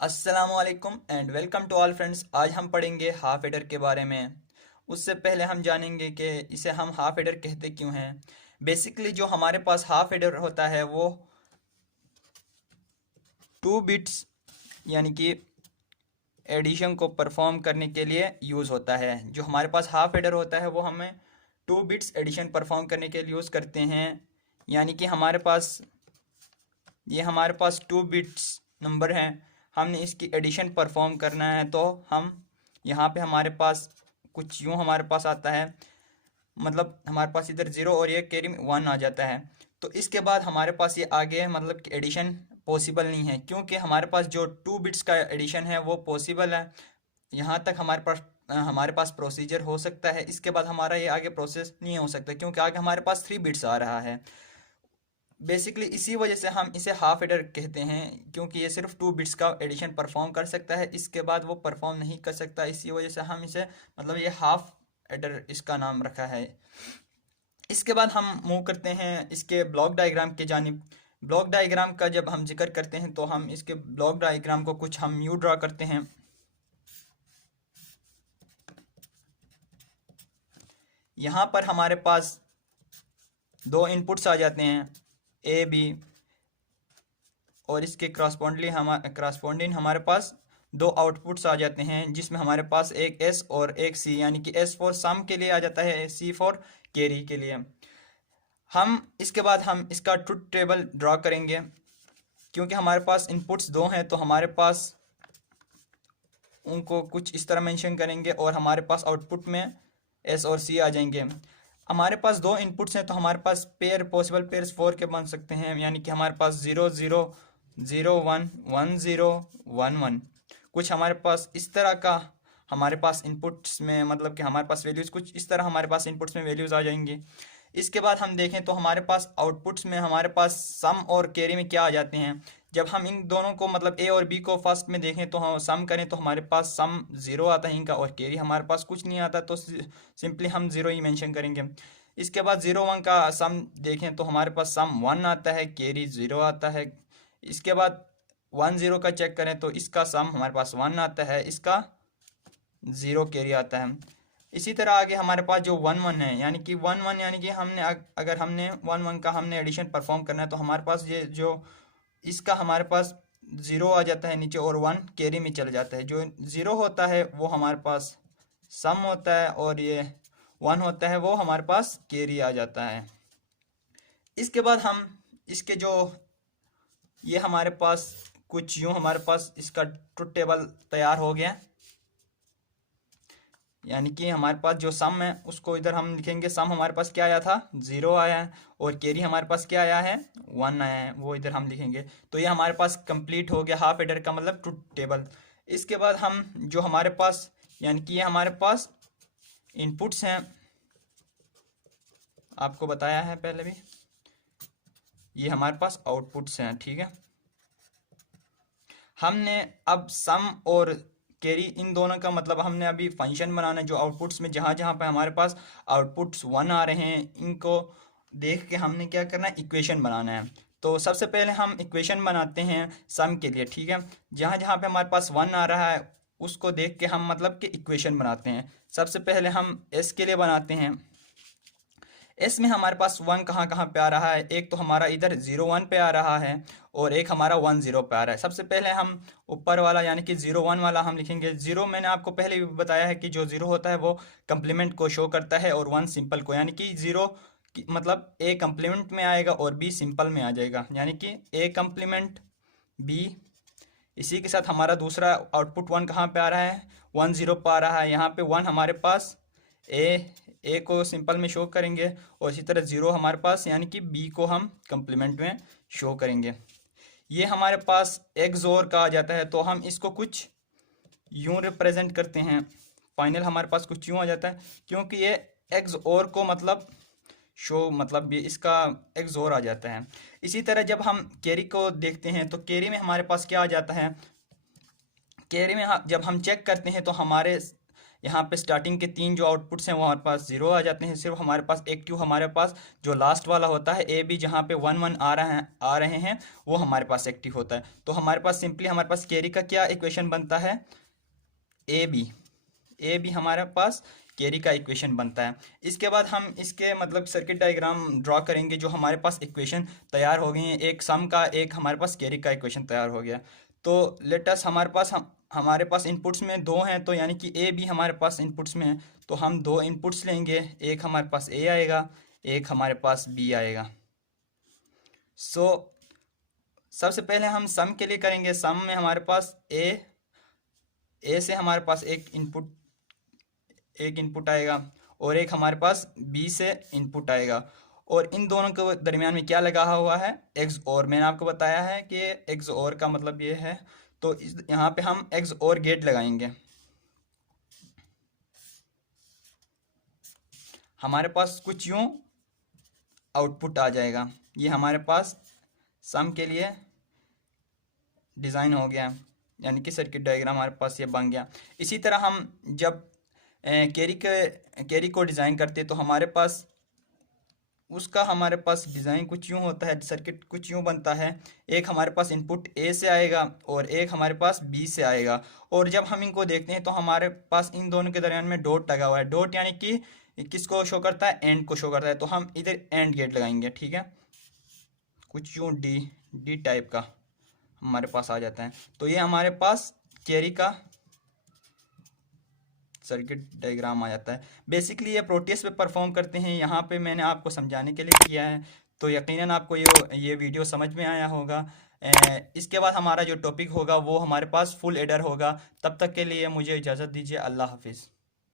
अस्सलामुअलैकुम and welcome to all friends. आज हम पढ़ेंगे हाफ एडर के बारे में। उससे पहले हम जानेंगे कि इसे हम हाफ एडर कहते क्यों हैं। बेसिकली जो हमारे पास हाफ एडर होता है वो 2 बिट्स यानी कि एडिशन को परफॉर्म करने के लिए यूज़ होता है। जो हमारे पास हाफ एडर होता है वो हमें 2 बिट्स एडिशन परफॉर्म करने के लिए यूज़ करते हैं। यानी कि हमारे पास 2 बिट्स नंबर हैं, हमने इसकी एडिशन परफॉर्म करना है तो हम यहाँ पे हमारे पास कुछ यूँ हमारे पास आता है, मतलब हमारे पास इधर ज़ीरो और ये कैरी में 1 आ जाता है। तो इसके बाद हमारे पास ये आगे मतलब कि एडिशन पॉसिबल नहीं है, क्योंकि हमारे पास जो 2 बिट्स का एडिशन है वो पॉसिबल है। यहाँ तक हमारे पास प्रोसीजर हो सकता है, इसके बाद हमारा ये आगे प्रोसेस नहीं हो सकता क्योंकि आगे हमारे पास 3 बिट्स आ रहा है। बेसिकली इसी वजह से हम इसे हाफ एडर कहते हैं, क्योंकि ये सिर्फ 2 बिट्स का एडिशन परफॉर्म कर सकता है, इसके बाद वो परफॉर्म नहीं कर सकता। इसी वजह से हम इसे मतलब ये हाफ एडर इसका नाम रखा है। इसके बाद हम मूव करते हैं इसके ब्लॉक डायग्राम के जानिब। ब्लॉक डायग्राम का जब हम जिक्र करते हैं तो हम इसके ब्लॉक डायग्राम को कुछ हम यूँ ड्रा करते हैं। यहाँ पर हमारे पास दो इनपुट्स आ जाते हैं ए बी, और इसके क्रॉसपोंडिंग हमारे पास दो आउटपुट्स आ जाते हैं, जिसमें हमारे पास एक एस और एक सी, यानी कि एस फॉर सम के लिए आ जाता है, सी फॉर कैरी के लिए। हम इसके बाद हम इसका ट्रुथ टेबल ड्रा करेंगे, क्योंकि हमारे पास इनपुट्स दो हैं तो हमारे पास उनको कुछ इस तरह मेंशन करेंगे और हमारे पास आउटपुट में एस और सी आ जाएंगे। हमारे पास दो इनपुट्स हैं तो हमारे पास पॉसिबल पेयर्स 4 के बन सकते हैं, यानी कि हमारे पास 0 0 0 1 1 0 1 1। कुछ हमारे पास इस तरह का हमारे पास इनपुट्स में मतलब कि हमारे पास वैल्यूज़ कुछ इस तरह हमारे पास इनपुट्स में वैल्यूज़ आ जाएंगी। इसके बाद हम देखें तो हमारे पास आउटपुट्स में हमारे पास सम और कैरी में क्या आ जाते हैं। जब हम इन दोनों को मतलब ए और बी को फर्स्ट में देखें तो हम सम करें तो हमारे पास सम 0 आता है इनका, और कैरी हमारे पास कुछ नहीं आता, तो सिंपली हम 0 ही मेंशन करेंगे। इसके बाद 0 1 का सम देखें तो हमारे पास सम 1 आता है, कैरी 0 आता है। इसके बाद 1 0 का चेक करें तो इसका सम हमारे पास 1 आता है, इसका 0 कैरी आता है। इसी तरह आगे हमारे पास जो 1 1 है, यानी कि 1 1 यानी कि अगर हमने 1 1 का हमने एडिशन परफॉर्म करना है तो हमारे पास ये जो इसका हमारे पास 0 आ जाता है नीचे और 1 कैरी में चल जाता है। जो 0 होता है वो हमारे पास सम होता है और ये 1 होता है वो हमारे पास कैरी आ जाता है। इसके बाद हम इसके जो ये हमारे पास कुछ यूँ हमारे पास इसका ट्रुथ टेबल तैयार हो गया, यानी कि हमारे पास जो सम है उसको इधर हम लिखेंगे। सम हमारे पास क्या आया था, 0 आया है, और कैरी हमारे पास क्या आया है, 1 आया है, वो इधर हम लिखेंगे। तो ये हमारे पास कंप्लीट हो गया हाफ एडर का मतलब ट्रुथ टेबल। इसके बाद हम जो हमारे पास यानी कि ये हमारे पास इनपुट्स हैं, आपको बताया है पहले भी, ये हमारे पास आउटपुट्स हैं, ठीक है। हमने अब सम और कैरी इन दोनों का मतलब हमने अभी फंक्शन बनाना है, जो आउटपुट्स में जहाँ जहाँ पे हमारे पास आउटपुट्स 1 आ रहे हैं इनको देख के हमने क्या करना है, इक्वेशन बनाना है। तो सबसे पहले हम इक्वेशन बनाते हैं सम के लिए, ठीक है। जहाँ जहाँ पे हमारे पास 1 आ रहा है उसको देख के हम मतलब कि इक्वेशन बनाते हैं। सबसे पहले हम एस के लिए बनाते हैं। एस में हमारे पास 1 कहाँ कहाँ पे आ रहा है, एक तो हमारा इधर 0 1 पे आ रहा है और एक हमारा 1 0 पे आ रहा है। सबसे पहले हम ऊपर वाला यानी कि 0 1 वाला हम लिखेंगे। 0 मैंने आपको पहले भी बताया है कि जो 0 होता है वो कंप्लीमेंट को शो करता है और 1 सिंपल को, यानी कि 0 मतलब ए कंप्लीमेंट में आएगा और बी सिंपल में आ जाएगा, यानी कि ए कंप्लीमेंट बी। इसी के साथ हमारा दूसरा आउटपुट 1 कहाँ पे आ रहा है, 1 0 पे आ रहा है। यहाँ पे 1 हमारे पास ए को सिंपल में शो करेंगे और इसी तरह 0 हमारे पास यानी कि बी को हम कंप्लीमेंट में शो करेंगे। ये हमारे पास एक्सओर का आ जाता है, तो हम इसको कुछ यूं रिप्रेजेंट करते हैं। फाइनल हमारे पास कुछ यूं आ जाता है, क्योंकि ये एक्सओर को मतलब शो मतलब ये इसका एक्सओर आ जाता है। इसी तरह जब हम कैरी को देखते हैं तो कैरी में हमारे पास क्या आ जाता है, कैरी में जब हम चेक करते हैं तो हमारे यहाँ पे स्टार्टिंग के 3 जो आउटपुट्स हैं वो हमारे पास 0 आ जाते हैं। सिर्फ हमारे पास एक्टिव हमारे पास जो लास्ट वाला होता है ए बी, जहाँ पे 1 1 आ रहे हैं वो हमारे पास एक्टिव होता है। तो हमारे पास सिंपली हमारे पास कैरी का क्या इक्वेशन बनता है, ए बी हमारे पास कैरी का इक्वेशन बनता है। इसके बाद हम इसके मतलब सर्किट डायग्राम ड्रॉ करेंगे। जो हमारे पास इक्वेशन तैयार हो गई हैं, एक सम का एक हमारे पास कैरी का इक्वेशन तैयार हो गया। तो लेटस हमारे पास इनपुट्स में 2 हैं, तो यानी कि ए बी हमारे पास इनपुट्स में है, तो हम 2 इनपुट्स लेंगे। एक हमारे पास ए आएगा, एक हमारे पास बी आएगा। सो सबसे पहले हम सम के लिए करेंगे। सम में हमारे पास ए से हमारे पास एक इनपुट आएगा और एक हमारे पास बी से इनपुट आएगा, और इन दोनों के दरमियान में क्या लगा हुआ है, एक्स और। मैंने आपको बताया है कि एक्स और का मतलब ये है, तो यहाँ पे हम एक्स और गेट लगाएंगे। हमारे पास कुछ यूं आउटपुट आ जाएगा। ये हमारे पास सम के लिए डिज़ाइन हो गया, यानी कि सर्किट डायग्राम हमारे पास ये बन गया। इसी तरह हम जब कैरी को डिज़ाइन करते हैं तो हमारे पास डिज़ाइन कुछ यूँ होता है, सर्किट कुछ यूँ बनता है। एक हमारे पास इनपुट ए से आएगा और एक हमारे पास बी से आएगा, और जब हम इनको देखते हैं तो हमारे पास इन दोनों के दरमियान में डॉट लगा हुआ है। डॉट यानी कि किसको शो करता है, एंड को शो करता है। तो हम इधर एंड गेट लगाएंगे, ठीक है। कुछ यूँ डी टाइप का हमारे पास आ जाता है। तो ये हमारे पास कैरी का सर्किट डायग्राम आ जाता है। बेसिकली ये प्रोटेस्ट पे परफॉर्म करते हैं, यहाँ पे मैंने आपको समझाने के लिए किया है। तो यकीनन आपको ये वीडियो समझ में आया होगा। इसके बाद हमारा जो टॉपिक होगा वो हमारे पास फुल एडर होगा। तब तक के लिए मुझे इजाज़त दीजिए। अल्लाह हाफिज़।